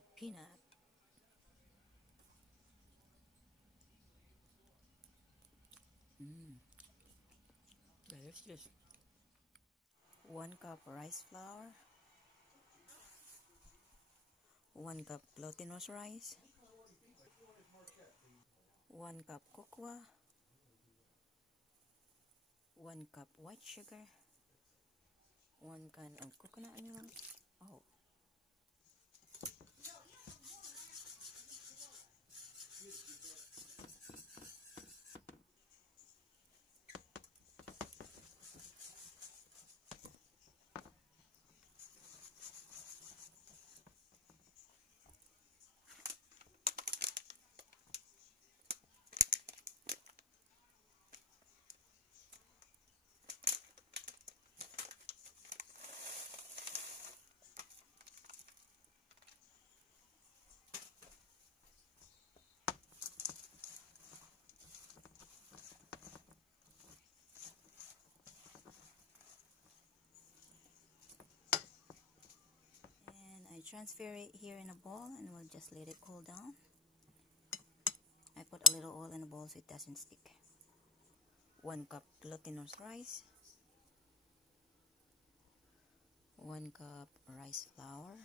with peanut. Mmm, delicious. 1 cup rice flour, 1 cup glutinous rice, 1 cup cocoa, 1 cup white sugar, 1 can of coconut milk. Oh. And I transfer it here in a bowl and we'll just let it cool down. I put a little oil in the bowl so it doesn't stick. 1 cup glutinous rice, 1 cup rice flour,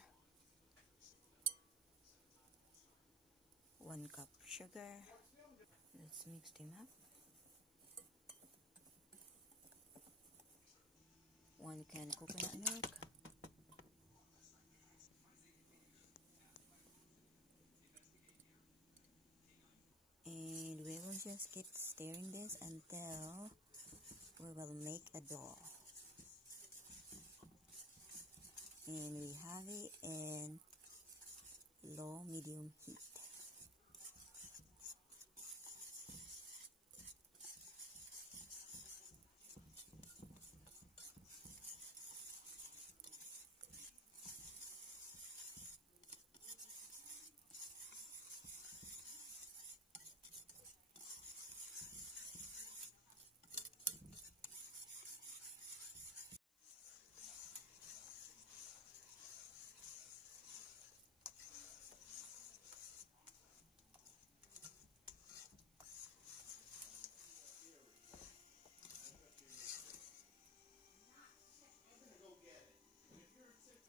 1 cup sugar. Let's mix them up. 1 can coconut milk. And we will just keep stirring this until we will make a dough. And we have it in low medium heat.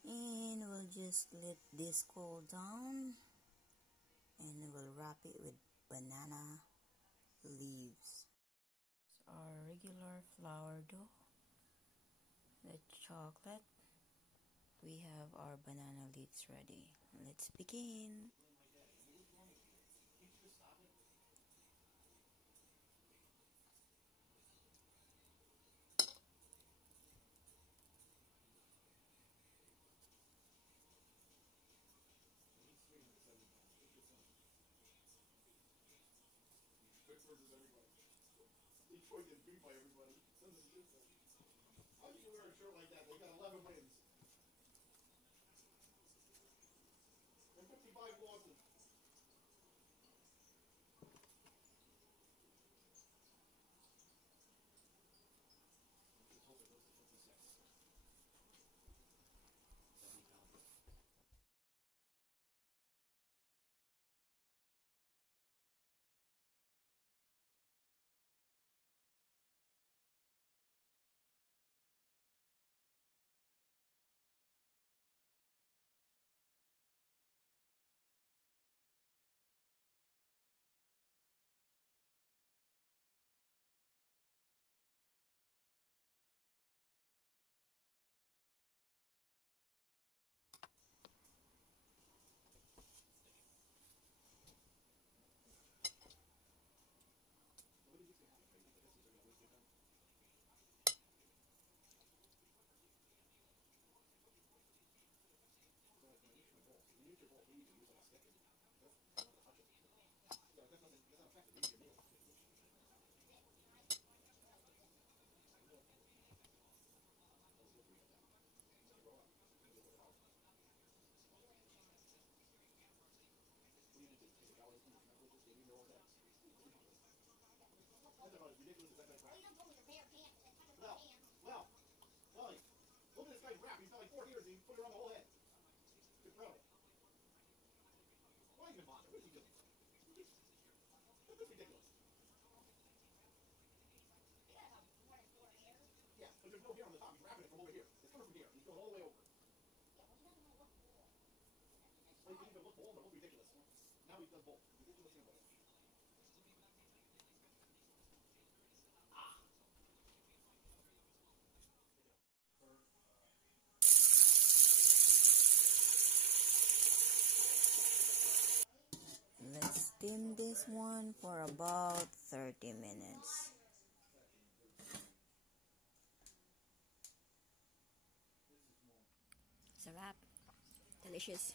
And we'll just let this cool down and we'll wrap it with banana leaves. Our regular flour dough, the chocolate, we have our banana leaves ready. Let's begin. Detroit gets beat by everybody. How do you wear a shirt like that? They got 11 wins. And 55 losses. That's ridiculous. Yeah, but there's no hair on the top. He's wrapping it from over here. It's coming from here. He's going all the way over. Well, he can even look bald, but it looks ridiculous. Now he does both. Ridiculous and both. Let's steam this one for about 30 minutes. Sarap. Delicious.